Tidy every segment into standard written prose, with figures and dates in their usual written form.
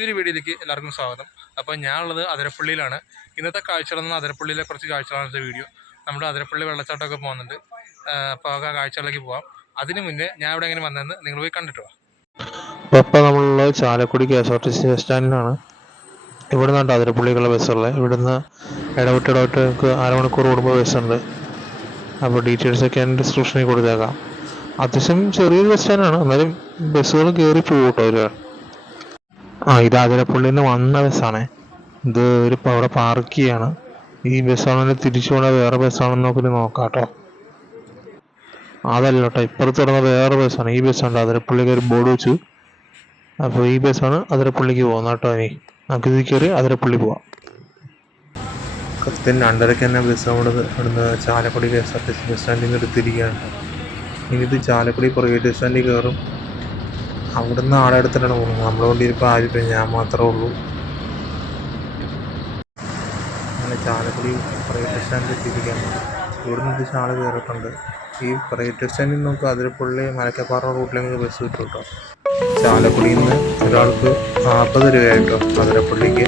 പുതിയൊരു വീഡിയോയിലേക്ക് എല്ലാവർക്കും സ്വാഗതം. അപ്പോൾ ഞാനുള്ളത് അതിരപ്പള്ളിയിലാണ്. ഇന്നത്തെ കാഴ്ചകളെന്ന് അതിരപ്പള്ളിയിലെ കുറച്ച് കാഴ്ചകളാണ് വീഡിയോ. നമ്മുടെ അതിരപ്പള്ളി വെള്ളച്ചാട്ടമൊക്കെ പോകുന്നുണ്ട്. അപ്പോൾ ആ കാഴ്ചകളിലേക്ക് പോകാം. അതിന് മുന്നേ ഞാൻ ഇവിടെ എങ്ങനെ വന്നതെന്ന് നിങ്ങൾ പോയി കണ്ടിട്ട് പോകാം. ഇപ്പോൾ നമ്മളുള്ളത് ചാലക്കുടി KSRTC ബസ് സ്റ്റാൻഡിലാണ്. ഇവിടെ നിന്നാണ് അതിരപ്പള്ളിക്കുള്ള ബസ്സുള്ളത്. ഇവിടുന്ന് ഇടവിട്ട് നമുക്ക് അരമണിക്കൂർ കൂടുമ്പോൾ ബസ്സുണ്ട്. അപ്പോൾ ഡീറ്റെയിൽസൊക്കെ ഞാൻ ഡിസ്ക്രിപ്ഷനിൽ കൊടുത്തേക്കാം. അത്യാവശ്യം ചെറിയൊരു ബസ് സ്റ്റാൻഡാണ്, എന്നാലും ബസ്സുകൾ കയറി പോകും കേട്ടോ ഒരുപാട്. ഇത് അതിരപ്പള്ളിയിൽ നിന്ന് വന്ന ബസ്സാണേ. ഇത് അവിടെ പാർക്ക് ചെയ്യാണ്. ഈ ബസ്സാണെങ്കിൽ തിരിച്ചു പോകണ വേറെ ബസ്സാണെന്നൊക്കെ നോക്കാം കേട്ടോ. അതല്ല കേട്ടോ, ഇപ്പുറത്ത് തുടങ്ങുന്ന വേറെ ബസ്സാണ്. ഈ ബസ്സുണ്ട്, അതിരപ്പള്ളിക്ക് ഒരു ബോർഡ് വെച്ചു. അപ്പോൾ ഈ ബസ്സാണ് അതിരപ്പള്ളിക്ക് പോകുന്നത് കേട്ടോ. നമുക്ക് ഇതിൽ കയറി അതിരപ്പള്ളി പോവാം. കൃത്യം 2:30 തന്നെ ബസ് ഇവിടുന്ന് ചാലക്കുടി KSRTC ബസ് സ്റ്റാൻഡിൽ നിന്ന് എടുത്തിരിക്കുകയാണ്. ഇനി ഇത് ചാലക്കുടി പ്രൈവറ്റ് സ്റ്റാൻഡിൽ കയറും. അവിടുന്ന് ആളെ എടുത്തിട്ടാണ് പോകുന്നത്. നമ്മളെ കൊണ്ട് ഇപ്പോൾ ആരും, ഞാൻ മാത്രമേ ഉള്ളൂ. അങ്ങനെ ചാലക്കുടി പ്രൈവറ്റ് സ്റ്റാൻഡിൽ എത്തിയിരിക്കുകയാണ്. ഇവിടുന്ന് ഇത് ആൾ കയറിയിട്ടുണ്ട്. ഈ പ്രൈവറ്റ് സ്റ്റാൻഡിൽ നമുക്ക് അതിരപ്പള്ളി മലക്കപ്പാറ റൂട്ടിലേക്ക് ബസ് കിട്ടും കേട്ടോ. ചാലക്കുടിയിൽ നിന്ന് ഒരാൾക്ക് 40 രൂപയായിട്ടോ അതിരപ്പള്ളിക്ക്.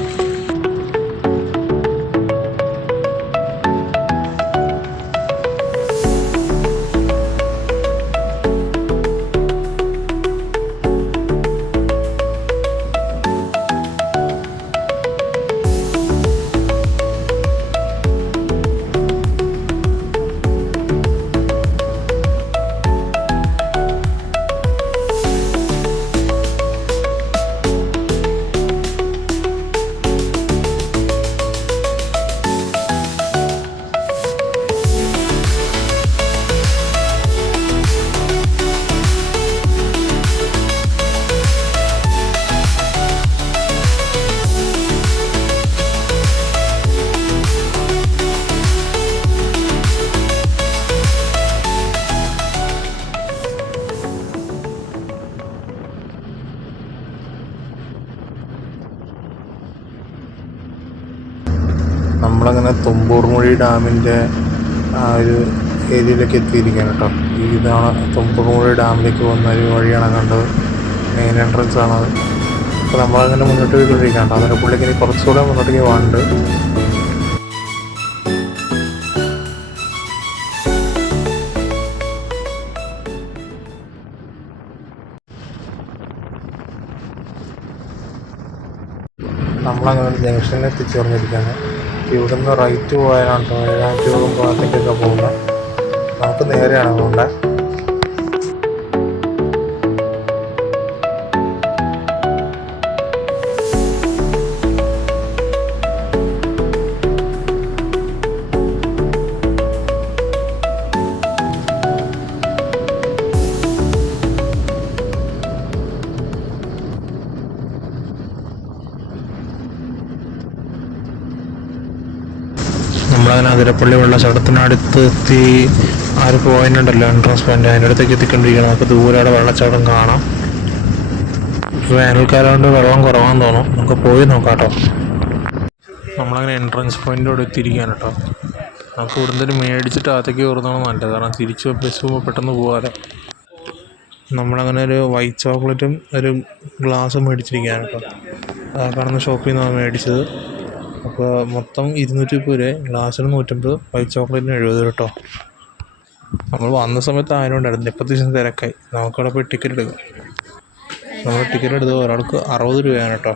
നമ്മളങ്ങനെ തുമ്പൂർമൊഴി ഡാമിൻ്റെ ആ ഒരു ഏരിയയിലേക്ക് എത്തിയിരിക്കുകയാണ് കേട്ടോ. ഇതാണ് തുമ്പൂർമൊഴി ഡാമിലേക്ക് പോകുന്ന ഒരു വഴിയാണ് കണ്ടത്. മെയിൻ എൻട്രൻസ് ആണത്. അപ്പോൾ നമ്മളങ്ങനെ മുന്നോട്ട് പോയിക്കൊണ്ടിരിക്കുകയാണ് കേട്ടോ. അതിരപ്പള്ളിക്ക് ഇനി കുറച്ചുകൂടെ മുന്നോട്ടേക്ക് പോകാനുണ്ട്. നമ്മളങ്ങനെ ജംഗ്ഷനിൽ എത്തിച്ചേർന്നിരിക്കുകയാണ്. ഇവിടെ നിന്ന് റൈറ്റ് പോയാലാണ് കേട്ടോ ഏഴാറ്റുപുഴ ഭാഗത്തേക്കൊക്കെ പോകുന്നത്. നമുക്ക് നേരെയാണ് പോകേണ്ടത്. നമ്മളങ്ങനെ അതിരപ്പള്ളി വെള്ളച്ചാട്ടത്തിനടുത്ത് എത്തി. ആ ഒരു പോയിന്റ് ഉണ്ടല്ലോ, എൻട്രൻസ് പോയിന്റ്, അതിൻ്റെ അടുത്തേക്ക് എത്തിക്കൊണ്ടിരിക്കണം. നമുക്ക് ദൂരെ വെള്ളച്ചാട്ടം കാണാം. വേനൽക്കാലം കൊണ്ട് വെള്ളം കുറവാന്ന് തോന്നും. നമുക്ക് പോയി നോക്കാം കേട്ടോ. നമ്മളങ്ങനെ എൻട്രൻസ് പോയിൻ്റോട് എത്തിയിരിക്കുകയാണ് കേട്ടോ. നമുക്ക് ഇവിടുന്ന് മേടിച്ചിട്ട് അകത്തേക്ക് കയറുന്നതാണ് നല്ലത്. കാരണം തിരിച്ച് ബസ് പോകുമ്പോൾ പെട്ടെന്ന് പോകാമല്ലോ. നമ്മളങ്ങനെ ഒരു വൈറ്റ് ചോക്ലേറ്റും ഒരു ഗ്ലാസും മേടിച്ചിരിക്കുകയാണ് കേട്ടോ. ആ കാണുന്ന ഷോപ്പിൽ നിന്നാണ് മേടിച്ചത്. അപ്പോൾ മൊത്തം 230 രൂപ. ഗ്ലാസ്സിന് 150, വൈറ്റ് ചോക്ലേറ്റിന് 70 കേട്ടോ. നമ്മൾ വന്ന സമയത്ത് 1000 ഉണ്ടായിരുന്നു. ഇപ്പോൾ ദിവസം തിരക്കായി. നമുക്കവിടെ പോയി ടിക്കറ്റ് എടുക്കാം. നമ്മൾ ടിക്കറ്റ് എടുത്തത് ഒരാൾക്ക് 60 രൂപയാണ് കേട്ടോ.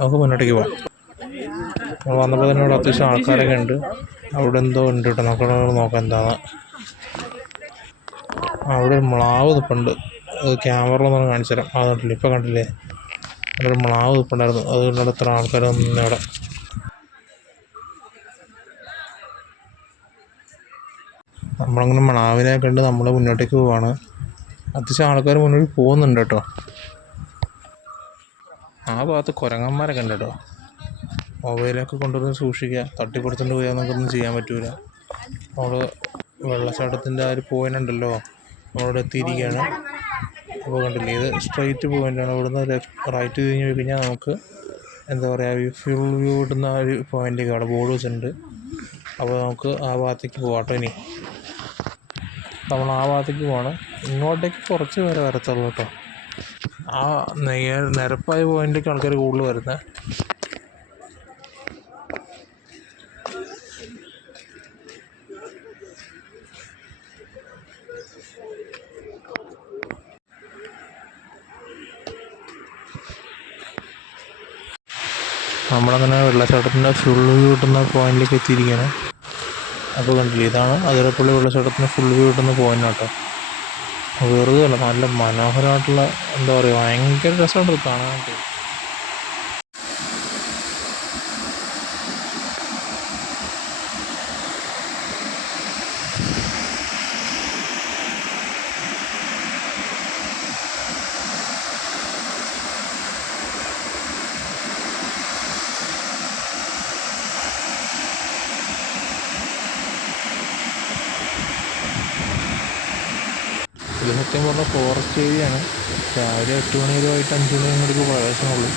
നമുക്ക് മുന്നോട്ടേക്ക് പോകാം. നമ്മൾ വന്നപ്പോൾ തന്നെ ഇവിടെ അത്യാവശ്യം ആൾക്കാരൊക്കെ ഉണ്ട്. അവിടെ എന്തോ ഉണ്ട് കേട്ടോ. നമുക്കവിടെ നോക്കാം എന്താണ്. അവിടെ ഒരു മ്ലാവ് നിൽപ്പുണ്ട്. അത് ക്യാമറയിലൊന്നും കാണിച്ചു തരാം. അതുകൊണ്ടില്ല, ഇപ്പോൾ കണ്ടില്ലേ, അവിടെ ഒരു മ്ലാവ് നിൽപ്പുണ്ടായിരുന്നു. അതുകൊണ്ട് ഇത്ര ആൾക്കാർ അവിടെ. നമ്മളങ്ങനെ മ്ലാവിനെ കണ്ട് നമ്മൾ മുന്നോട്ടേക്ക് പോവാണ്. അത്യാവശ്യം ആൾക്കാർ മുന്നോട്ട് പോകുന്നുണ്ട് കേട്ടോ. ആ ഭാഗത്ത് കുരങ്ങന്മാരൊക്കെ ഉണ്ട് കേട്ടോ. മൊബൈലൊക്കെ കൊണ്ടുവന്ന് സൂക്ഷിക്കുക. തട്ടിക്കൊടുത്തുകൊണ്ട് പോയാൽ നമുക്കൊന്നും ചെയ്യാൻ പറ്റില്ല. നമ്മൾ വെള്ളച്ചാട്ടത്തിൻ്റെ ആ ഒരു പോയിൻ്റ് ഉണ്ടല്ലോ, നമ്മളവിടെ എത്തിയിരിക്കുകയാണ്. അപ്പോൾ കണ്ടില്ലേ, ഇത് സ്ട്രൈറ്റ് പോയിൻ്റാണ്. ഇവിടുന്ന് റൈറ്റ് തിരിഞ്ഞ് പോയി കഴിഞ്ഞാൽ നമുക്ക് എന്താ പറയുക, ഫ്യൂൾ വ്യൂ ഇടുന്ന ആ ഒരു പോയിൻ്റ് അവിടെ ബോർഡ് വെച്ചിട്ടുണ്ട്. അപ്പോൾ നമുക്ക് ആ ഭാഗത്തേക്ക് പോകാം കേട്ടോ. ഇനി നമ്മൾ ആ ഭാഗത്തേക്ക് പോകണം. ഇങ്ങോട്ടേക്ക് കുറച്ച് പേരെ വരത്തുള്ളൂ കേട്ടോ. ആ നിരപ്പായ പോയിന്റിലേക്ക് ആൾക്കാർ കൂടുതൽ വരുന്നത്. നമ്മളങ്ങനെ വെള്ളച്ചാട്ടത്തിൻ്റെ ഫുൾ വ്യൂ കിട്ടുന്ന പോയിന്റിലേക്ക് എത്തിയിരിക്കുകയാണ്. അപ്പോൾ കണ്ടില്ലേ, ഇതാണ് അതിരപ്പള്ളി വെള്ളച്ചാട്ടത്തിന് ഫുൾ വ്യൂ കിട്ടുന്ന പോയിന്റ് കേട്ടോ. വെറുതെ അല്ല, നല്ല മനോഹരമായിട്ടുള്ള, എന്താ പറയുക, ഭയങ്കര രസമുണ്ട് കാണാനായിട്ട്. ഇത് സത്യം പറഞ്ഞാൽ ഫോറസ്റ്റ് ഏരിയയാണ്. രാവിലെ 8 മണി വരെ വൈകിട്ട് 5 മണി അങ്ങോട്ടേക്ക് പ്രവേശനമുള്ളൂ.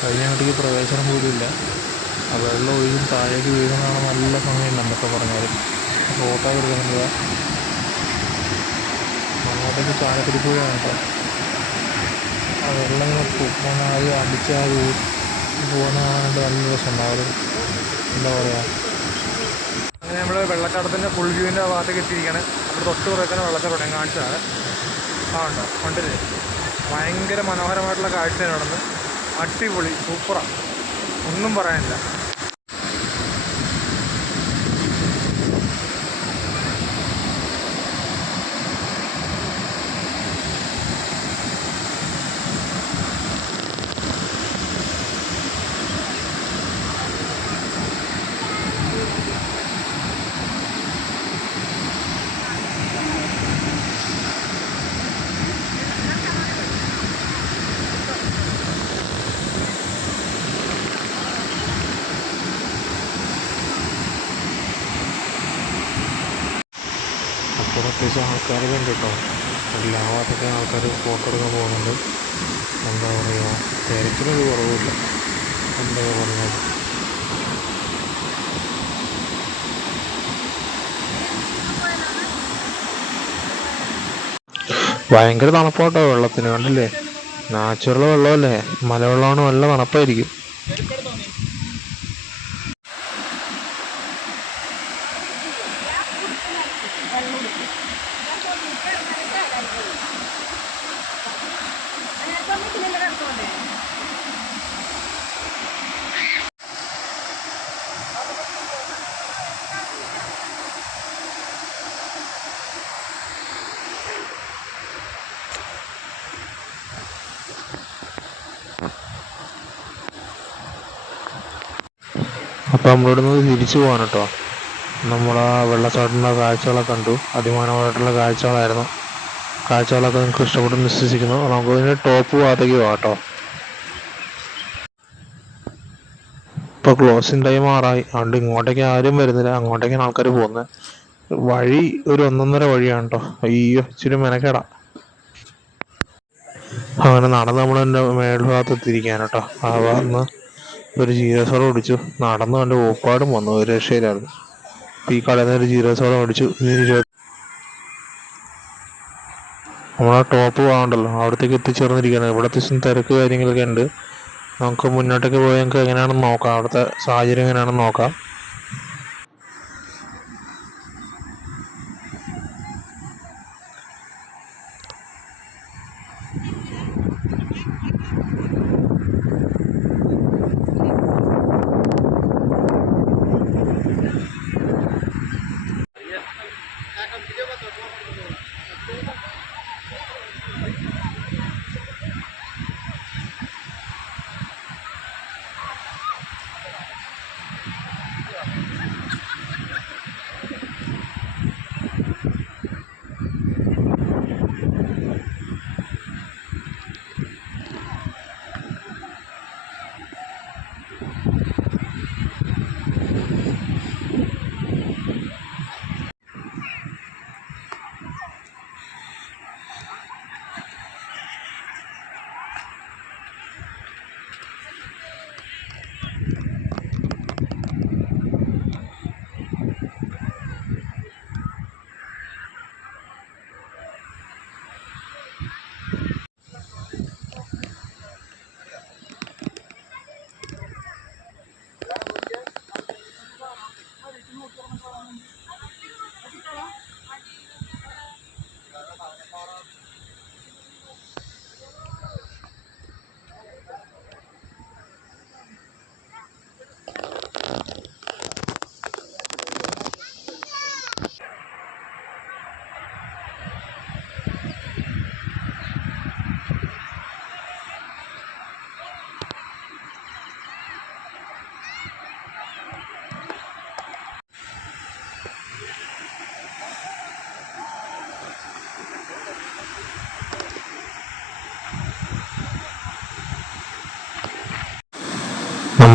കഴിഞ്ഞ അങ്ങോട്ടേക്ക് പ്രവേശനം പോലും ഇല്ല. ആ വെള്ളം ഒഴുകും താഴേക്ക് വീഴുന്നതാണ് നല്ല ഭംഗിയുണ്ട് എന്തൊക്കെ പറഞ്ഞാലും. ഫോട്ടോ എടുക്കുന്നുണ്ട്. അങ്ങോട്ടേക്ക് ചാലക്കുടിപ്പുഴയാണ് കേട്ടോ. ആ വെള്ളം ഇങ്ങനെ പോകുന്ന ആദ്യം അടിച്ച് ആ പോകുന്ന കാണാനായിട്ട് നല്ല രസമുണ്ടാവും. എന്താ പറയുക, അങ്ങനെ നമ്മൾ വെള്ളച്ചാട്ടത്തിൻ്റെ ഫുൾ വ്യൂവിൻ്റെ ഭാഗത്തേക്ക് എത്തിയിരിക്കുകയാണ്. അവിടെ തൊട്ട് കുറയ്ക്കുന്ന വെള്ളച്ചാട്ടം ഞാൻ കാണിച്ചതാണ്. ഉണ്ടോ, കണ്ടില്ലേ, ഭയങ്കര മനോഹരമായിട്ടുള്ള കാഴ്ചയാണ് അവിടെ നിന്ന്. അടിപൊളി, സൂപ്പറാണ്, ഒന്നും പറയാനില്ല. അപ്പോൾ അത്യാവശ്യം ആൾക്കാരൊക്കെ ഉണ്ട് കേട്ടോ. എല്ലാ ഭാഗത്തൊക്കെ ആൾക്കാർ ഫോട്ടോ എടുക്കാൻ പോകുന്നുണ്ട്. എന്താ പറയുക, തിരക്കിനൊരു കുറവില്ല. എന്താ പറഞ്ഞത്, ഭയങ്കര തണുപ്പാട്ടോ വെള്ളത്തിന്. കണ്ടില്ലേ, നാച്ചുറൽ വെള്ളമല്ലേ, മലവെള്ളമാണ്, നല്ല തണുപ്പായിരിക്കും. അപ്പോൾ നമ്മളിവിടുന്ന് തിരിച്ചു പോകാൻ കേട്ടോ. നമ്മൾ ആ വെള്ളച്ചാട്ടത്തിൻ്റെ കാഴ്ചകളൊക്കെ കണ്ടു. അതിമനോഹരമായിട്ടുള്ള കാഴ്ചകളായിരുന്നു. കാഴ്ചകളൊക്കെ നിങ്ങൾക്ക് ഇഷ്ടപ്പെട്ടെന്ന് വിശ്വസിക്കുന്നു. നമുക്ക് ഇതിൻ്റെ ടോപ്പ് ഭാഗത്തേക്ക് പോകാം കേട്ടോ. ഇപ്പോൾ ക്ലോസിങ് ടൈം ആറായി. അതുകൊണ്ട് ഇങ്ങോട്ടേക്ക് ആരും വരുന്നില്ല, അങ്ങോട്ടേക്കാണ് ആൾക്കാർ പോകുന്നത്. വഴി ഒരു 1.5 വഴിയാണ് കേട്ടോ. അയ്യോ, ഇച്ചിരി മെനക്കേടാ. അങ്ങനെ നടന്ന് നമ്മൾ എൻ്റെ മേൽഭാഗത്ത് എത്തിയിരിക്കുകയാണ് കേട്ടോ. ആ ഭാഗത്ത് ഒരു ജീരസോളം കുടിച്ചു. നടന്നു എൻ്റെ ഓപ്പാടും വന്നു, ഒരു രക്ഷയിലായിരുന്നു. ഈ കടയിൽ നിന്ന് ഒരു ജീരസോളം കുടിച്ചു. നമ്മളാ ടോപ്പ് പോകണ്ടല്ലോ, അവിടത്തേക്ക് എത്തിച്ചേർന്നിരിക്കുകയാണ്. ഇവിടെ അത്യാവശ്യം തിരക്ക് കാര്യങ്ങളൊക്കെ ഉണ്ട്. നമുക്ക് മുന്നോട്ടേക്ക് പോയി നമുക്ക് എങ്ങനെയാണെന്ന് നോക്കാം, അവിടുത്തെ സാഹചര്യം എങ്ങനെയാണെന്ന് നോക്കാം.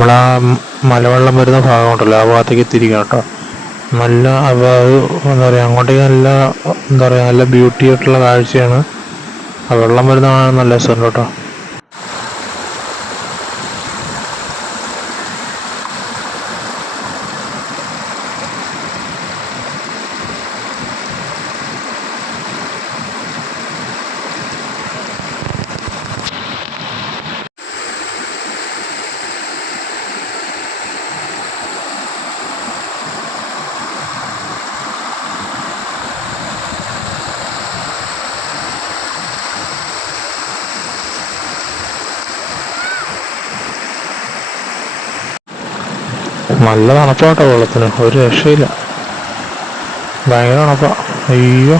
നമ്മളാ മലവെള്ളം വരുന്ന ഭാഗമുണ്ടല്ലോ ആ ഭാഗത്തേക്ക് തിരിക്കണം കേട്ടോ. നല്ല അത് എന്താ പറയുക, അങ്ങോട്ടേക്ക് നല്ല എന്താ പറയുക നല്ല ബ്യൂട്ടി ആയിട്ടുള്ള കാഴ്ചയാണ്. ആ വെള്ളം വരുന്ന കാണാൻ നല്ല രസമുണ്ട് കേട്ടോ. നല്ല തണുപ്പാട്ടോ വെള്ളത്തിന്, ഒരു രക്ഷയില്ല, ഭയങ്കര തണുപ്പാ. അയ്യോ,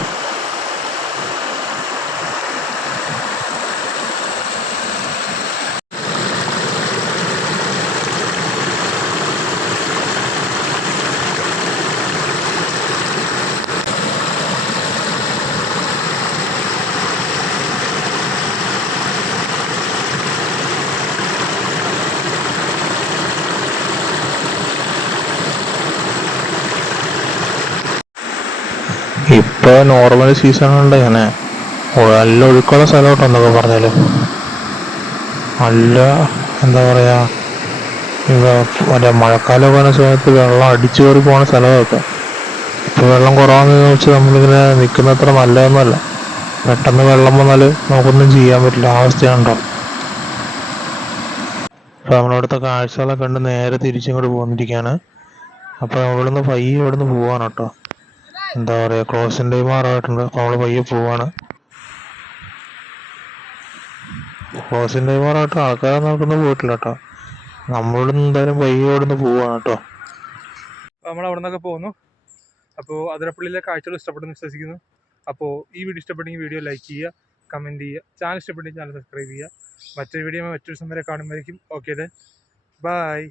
ഇപ്പൊ നോർമൽ സീസൺ ഉണ്ട് ഇങ്ങനെ നല്ല ഒഴുക്കുള്ള സ്ഥലമാട്ടോ എന്നൊക്കെ പറഞ്ഞാല്. നല്ല എന്താ പറയാ, മറ്റേ മഴക്കാലം പോകുന്ന സമയത്ത് വെള്ളം അടിച്ചു കയറി പോകുന്ന സ്ഥലമൊക്കെ. ഇപ്പൊ വെള്ളം കുറവാന്ന് വെച്ച് നമ്മളിങ്ങനെ നിൽക്കുന്നത്ര നല്ലതൊന്നുമല്ല. പെട്ടെന്ന് വെള്ളം വന്നാല് നമുക്കൊന്നും ചെയ്യാൻ പറ്റില്ല, ആ അവസ്ഥയാണല്ലോ. അപ്പൊ നമ്മളവിടുത്തെ കാഴ്ചകളൊക്കെ കണ്ട് നേരെ തിരിച്ചിങ്ങോട്ട് പോന്നിരിക്കുകയാണ്. അപ്പൊ നമ്മളിവിടുന്ന് പയ്യെ ഇവിടുന്ന് പോവാണ് കേട്ടോ. എന്താ പറയാ, ക്ലോസിംഗ് ടൈം ആറായിട്ടുണ്ട്. അപ്പൊ നമ്മള് പയ്യെ പോവാണ്. ക്ലോസിംഗ് ടൈം ആറായിട്ട് ആൾക്കാരെ നോക്കൊന്നും പോയിട്ടില്ല കേട്ടോ. നമ്മളിവിടുന്ന് എന്തായാലും പയ്യെ ഇവിടുന്ന് പോവാണ് കേട്ടോ. നമ്മൾ അവിടെ നിന്നൊക്കെ പോകുന്നു. അപ്പോൾ അതിരപ്പള്ളിയിലെ കാഴ്ചകൾ ഇഷ്ടപ്പെടുന്നു വിശ്വസിക്കുന്നു. അപ്പോൾ ഈ വീഡിയോ ഇഷ്ടപ്പെട്ടെങ്കിൽ വീഡിയോ ലൈക്ക് ചെയ്യുക, കമൻറ്റ് ചെയ്യുക, ചാനൽ ഇഷ്ടപ്പെട്ടെങ്കിൽ ചാനൽ സബ്സ്ക്രൈബ് ചെയ്യുക. മറ്റൊരു വീഡിയോ മറ്റൊരു സമയം വരെ കാണുമ്പോഴേക്കും ഓക്കെ, ബൈ.